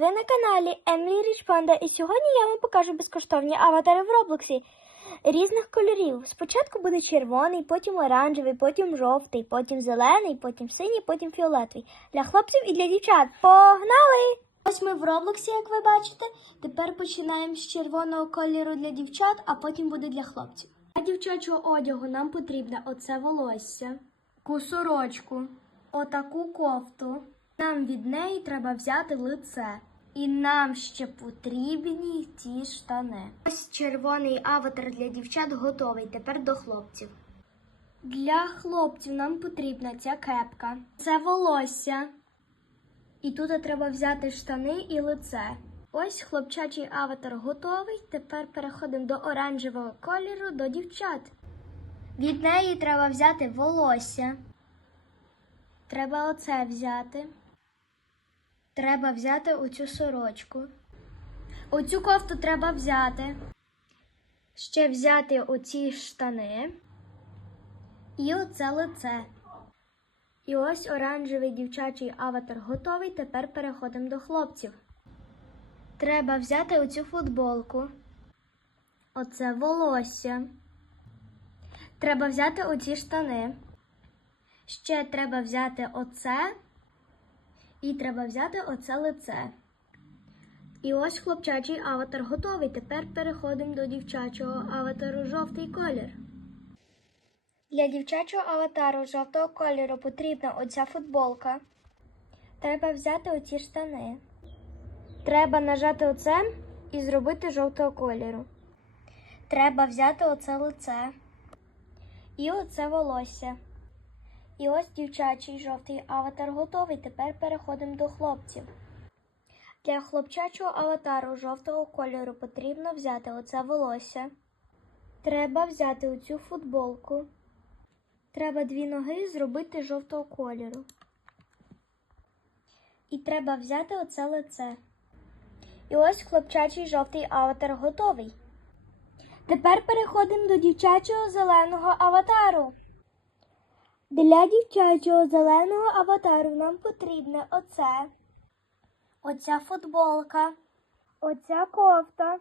Ви на каналі Емілі Річпанда, і сьогодні я вам покажу безкоштовні аватари в Роблоксі різних кольорів. Спочатку буде червоний, потім оранжевий, потім жовтий, потім зелений, потім синій, потім фіолетовий. Для хлопців і для дівчат. Погнали! Ось ми в Роблоксі, як ви бачите. Тепер починаємо з червоного кольору для дівчат, а потім буде для хлопців. Для дівчачого одягу нам потрібне оце волосся, таку сорочку, отаку кофту. Нам від неї треба взяти лице. І нам ще потрібні ті штани. Ось червоний аватар для дівчат готовий. Тепер до хлопців. Для хлопців нам потрібна ця кепка. Це волосся. І тут треба взяти штани і лице. Ось хлопчачий аватар готовий. Тепер переходимо до оранжевого кольору до дівчат. Від неї треба взяти волосся. Треба оце взяти. Треба взяти оцю сорочку. Оцю кофту треба взяти. Ще взяти оці штани. І оце лице. І ось оранжевий дівчачий аватар готовий. Тепер переходимо до хлопців. Треба взяти оцю футболку. Оце волосся. Треба взяти оці штани. Ще треба взяти оце. І треба взяти оце лице. І ось хлопчачий аватар готовий. Тепер переходимо до дівчачого аватару жовтий колір. Для дівчачого аватару жовтого кольору потрібна оця футболка. Треба взяти оці штани. Треба нажати оце і зробити жовтого кольору. Треба взяти оце лице і оце волосся. І ось дівчачий жовтий аватар готовий. Тепер переходимо до хлопців. Для хлопчачого аватару жовтого кольору потрібно взяти оце волосся. Треба взяти оцю футболку. Треба дві ноги зробити жовтого кольору. І треба взяти оце лице. І ось хлопчачий жовтий аватар готовий. Тепер переходимо до дівчачого зеленого аватару. Для дівчачого зеленого аватару нам потрібне оце. Оця футболка, оця кофта,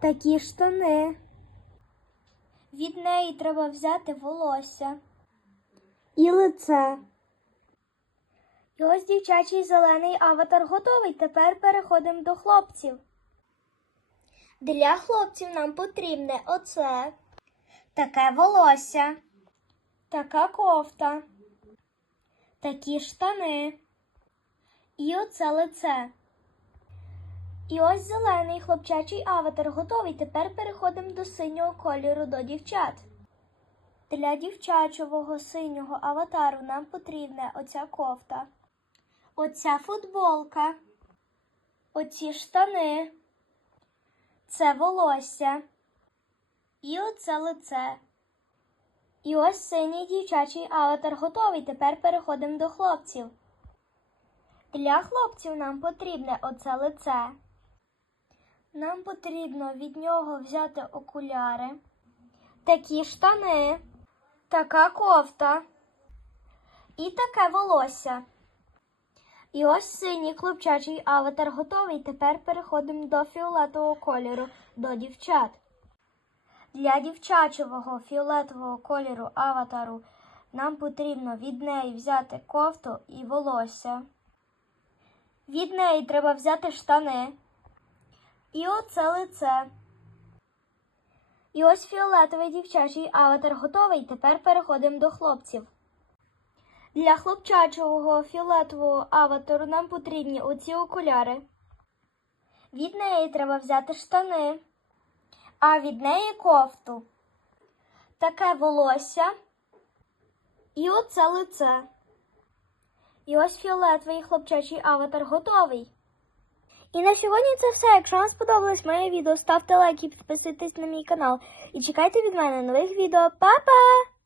такі штани. Від неї треба взяти волосся і лице. І ось дівчачий зелений аватар готовий. Тепер переходимо до хлопців. Для хлопців нам потрібне оце, таке волосся, така кофта, такі штани і оце лице. І ось зелений хлопчачий аватар готовий. Тепер переходимо до синього кольору до дівчат. Для дівчачого синього аватару нам потрібна оця кофта, оця футболка, оці штани, це волосся і оце лице. І ось синій дівчачий аватар готовий. Тепер переходимо до хлопців. Для хлопців нам потрібне оце лице. Нам потрібно від нього взяти окуляри, такі штани, така кофта і таке волосся. І ось синій хлопчачий аватар готовий. Тепер переходимо до фіолетового кольору до дівчат. Для дівчачого фіолетового кольору аватару нам потрібно від неї взяти кофту і волосся. Від неї треба взяти штани. І оце лице. І ось фіолетовий дівчачий аватар готовий. Тепер переходимо до хлопців. Для хлопчачого фіолетового аватару нам потрібні оці окуляри. Від неї треба взяти штани, а від неї кофту. Таке волосся. І оце лице. І ось фіолетовий хлопчачий аватар готовий. І на сьогодні це все. Якщо вам сподобалось моє відео, ставте лайк і підписуйтесь на мій канал. І чекайте від мене нових відео. Па-па!